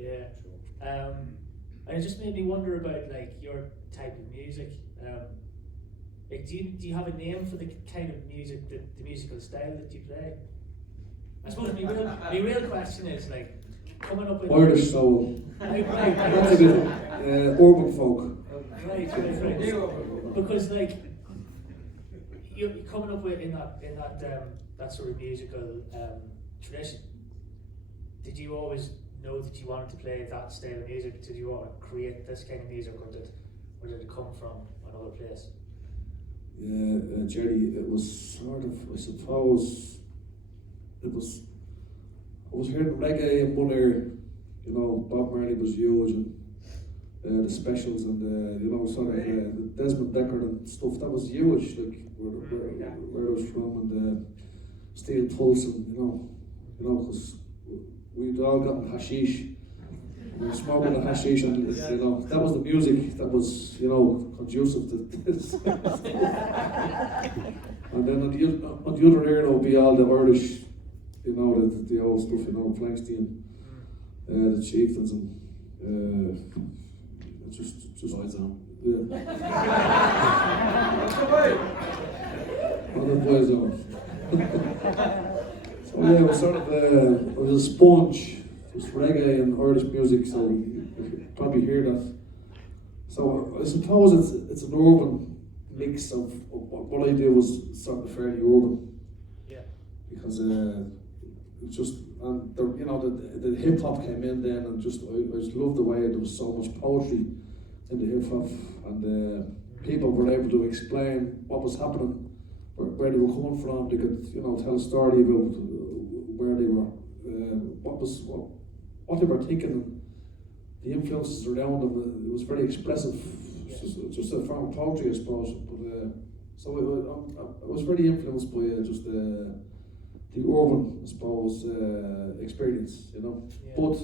Yeah. And it just made me wonder about like your type of music. Like, do you have a name for the kind of music, the musical style that you play? I suppose my real question is like coming up with Irish soul. Right. That's a bit urban folk. Right. Because like you're coming up with in that sort of musical tradition. Did you always know that you wanted to play that style of music? Did you want to create this kind of music, or did it come from another place? Yeah, Jerry, it was sort of, I suppose, I was hearing reggae in one ear, you know, Bob Marley was huge, and the Specials, and you know, sort of the Desmond Decker and stuff, that was huge, like where it was from, and Steel Pulse, and you know, because we'd all gotten hashish. We were smoking the hashish, and you know, that was the music that was, you know, conducive to this. And then on the other ear, there would be all the Irish, you know, the old stuff, you know, Flankstein, the Chieftains, and just Boys on. Yeah. All the boys on. So yeah, it was sort of it was a sponge. It was reggae and Irish music, so you could probably hear that. So I suppose it's an urban mix of what I do was sort of fairly urban. Yeah. Because it's just, and you know, the hip hop came in then, and just I just loved the way there was so much poetry in the hip hop, and people were able to explain what was happening, where they were coming from. They could, you know, tell a story about where they were, what they were thinking, and the influences around them. It was very expressive. Yeah. Just a form of poetry, I suppose. But so I was very influenced by just the urban, I suppose, experience, you know. Yeah. But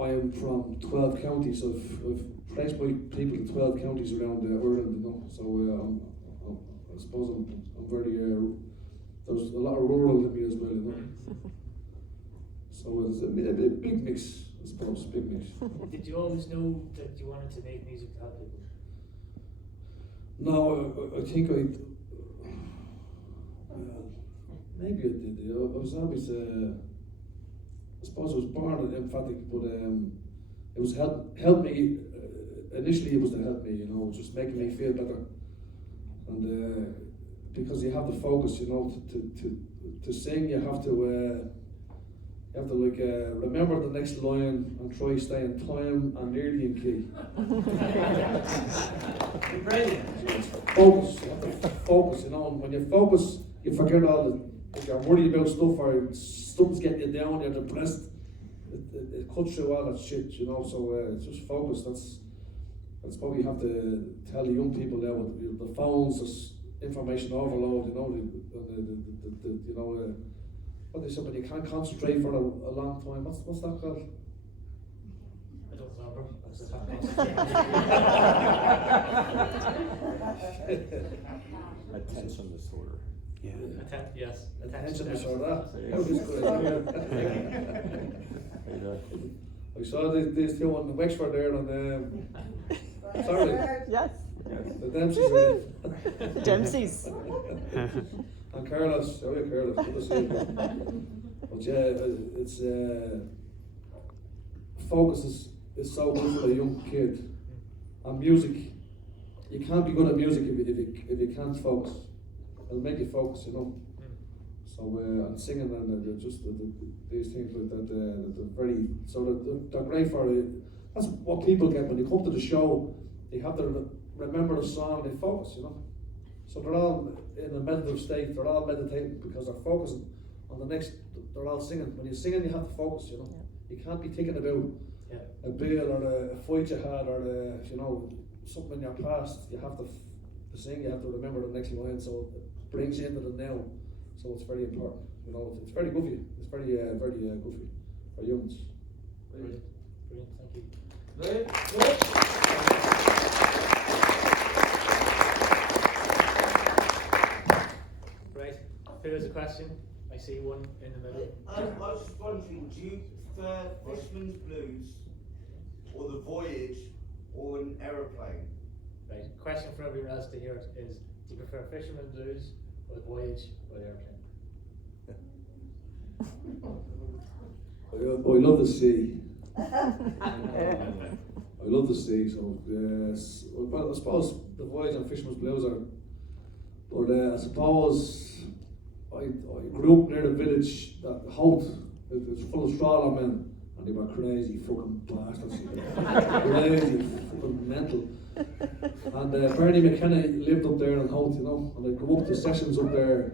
I am from 12 counties. I've placed my people in 12 counties around Ireland, you know. So I suppose I'm very. There's a lot of rural in me as well, you know. So it's a big mix, I suppose, big mix. Did you always know that you wanted to make music to help people? No, I think maybe I did. I was always, I suppose I was born emphatic, but it was help me. Initially, it was to help me, you know, just making me feel better, and because you have to focus, you know, to sing, you have to like remember the next line and try stay in time and nearly in key. Brilliant. Focus, you have to focus, you know, and when you focus, you forget all the, if you're worried about stuff or something's getting you down, you're depressed, it cuts through all that shit, you know, so just focus. That's what we have to tell the young people now with the phones, there's information overload, you know, you know, what they say when you can't concentrate for a long time, what's that called? I don't remember. Attention disorder. Yeah. Yes. Attention disorder. I saw these two on the Wexford there on sorry. Yes. The Dempseys are in. The Dempseys. And Carlos, oh yeah, Carlos, good to see you. But yeah, it's focus is so good for a young kid. And music, you can't be good at music if you can't focus. It'll make you focus, you know. So and singing and just these things like that, they're very they're great for it. That's what people get when they come to the show. They have to remember the song. They focus, you know. So they're all in a meditative state. They're all meditating because they're focusing on the next. They're all singing. When you're singing, you have to focus, you know. Yeah. You can't be thinking about a bill or a fight you had or you know, something in your past. You have to sing. You have to remember the next line. So it brings you into the now. So it's very important. You know, it's very good for you. It's very good for you, for youngs. Brilliant. Thank you. Right. Here's a question. I see one in the middle. I was just wondering, do you prefer Fisherman's Blues or The Voyage or an aeroplane? Right. Question for everyone else to hear is: do you prefer Fisherman Blues or The Voyage or the Airplane? I love the sea. I love the sea, so yes. Well, I suppose The Voyage and Fisherman's Blues are. But I suppose I grew up near the village that Holt. It was full of straw men, and they were crazy fucking bastards. Crazy, fucking mental. And Bernie McKenna lived up there in Holt, you know, and I grew up to sessions up there,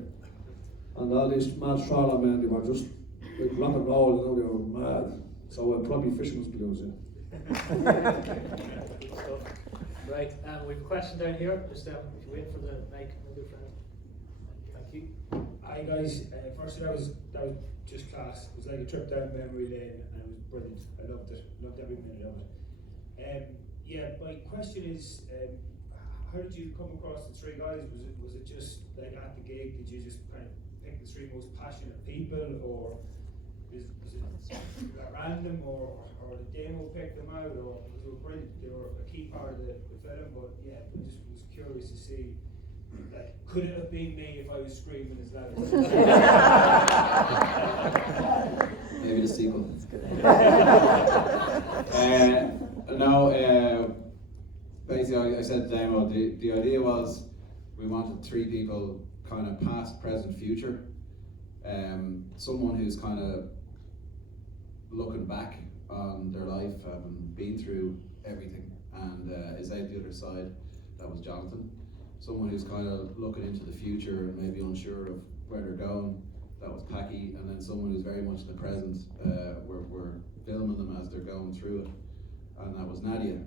and all these mad straw men, they were just like rock and roll, you know, they were mad. So probably Fisherman's Blues, yeah. Right, we have a question down here. Just if you wait for the mic, my friend. Thank you. Hi guys, firstly that was just class. It was like a trip down memory lane and it was brilliant. I loved it, loved every minute of it. Yeah, my question is, how did you come across the three guys? Was it just like at the gig, did you just kind of pick the three most passionate people, or was it at random, or the demo picked them out, or because they were brilliant, they were a key part of the film, but yeah, I just was curious to see, like, could it have been me if I was screaming as loud? Maybe the sequel. No, basically I said to Damo, the idea was we wanted three people kind of past, present, future. Someone who's kind of looking back on their life, having been through everything, and is out the other side. That was Jonathan. Someone who's kind of looking into the future and maybe unsure of where they're going. That was Packy. And then someone who's very much in the present. We're filming them as they're going through it, and that was Nadia.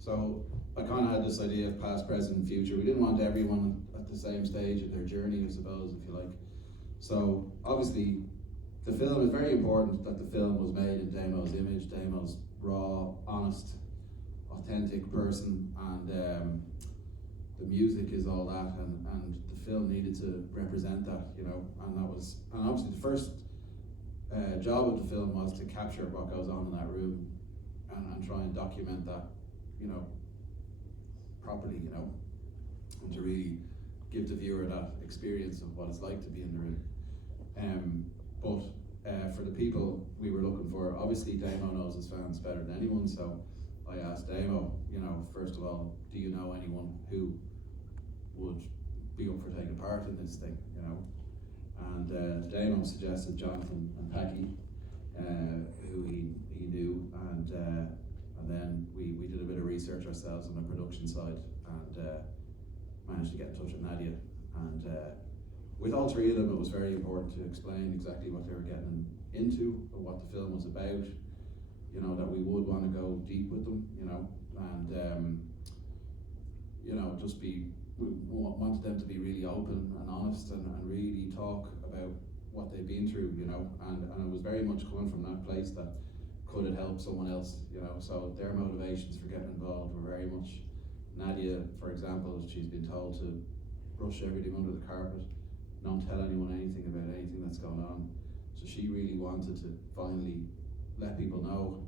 So I kind of had this idea of past, present, and future. We didn't want everyone at the same stage of their journey, I suppose, if you like. So obviously, the film is very important that the film was made in Damo's image, Damo's raw, honest, authentic person, and the music is all that, and the film needed to represent that, you know, and obviously the first job of the film was to capture what goes on in that room and try and document that, you know, properly, you know, and to really give the viewer that experience of what it's like to be in the room. But for the people we were looking for, obviously Damo knows his fans better than anyone, so I asked Damo, you know, first of all, do you know anyone who would be up for taking part in this thing, you know? And Damo suggested Jonathan and Packy, who he knew, and then we did a bit of research ourselves on the production side, and managed to get in touch with Nadia. And with all three of them, it was very important to explain exactly what they were getting into and what the film was about, you know, that we would want to go deep with them, you know, and you know, we wanted them to be really open and honest and really talk about what they've been through, you know, and it was very much coming from that place that could it help someone else, you know, so their motivations for getting involved were very much, Nadia, for example, she's been told to brush everything under the carpet, not tell anyone anything about anything that's going on, so she really wanted to finally let people know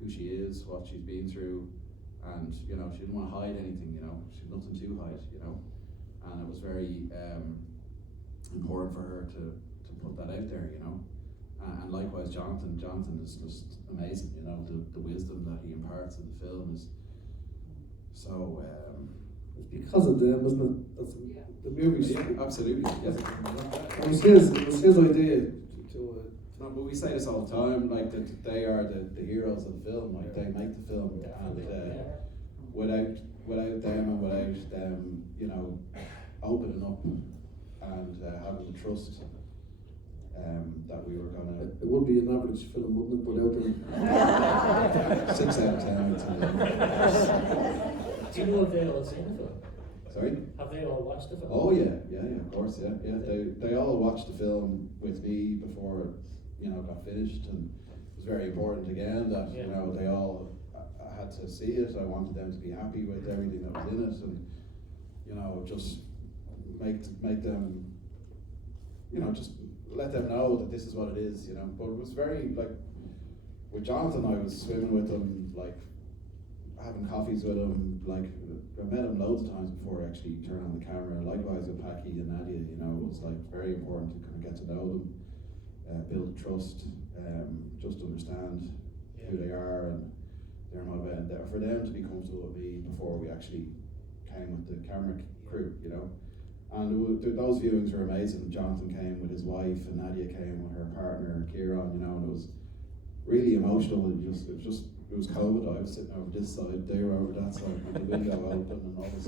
who she is, what she's been through, and, you know, she didn't want to hide anything, you know, she had nothing to hide, you know, and it was very important for her to put that out there, you know, and likewise Jonathan is just amazing, you know, the wisdom that he imparts in the film is so it's because of them, isn't it? That's the movie. Yeah, absolutely. Yeah. It was his idea to no, but we say this all the time, like that they are the heroes of the film, like they make the film, and without them and without them, you know, opening up and having the trust that we were gonna. It would be an average film, wouldn't it, without them? 6 out of 10. Do you know if they all seen the film? Sorry? Have they all watched the film? Oh yeah, of course, yeah. They all watched the film with me before it, you know, got finished, and it was very important again that, you know, they all had to see it. I wanted them to be happy with everything that was in it, and, you know, just make them, you know, just let them know that this is what it is, you know. But it was very, like, with Jonathan, I was swimming with him, like having coffees with him. Like I met him loads of times before I actually turned on the camera. Likewise with Paki and Nadia, you know, it was like very important to kind of get to know them, build trust, just understand who they are and their motivation. For them to be comfortable with me before we actually came with the camera crew, you know. And those viewings were amazing. Jonathan came with his wife, and Nadia came with her partner, Kieran, you know, and it was really emotional. It was COVID. I was sitting over this side, they were over that side, and the window open and all this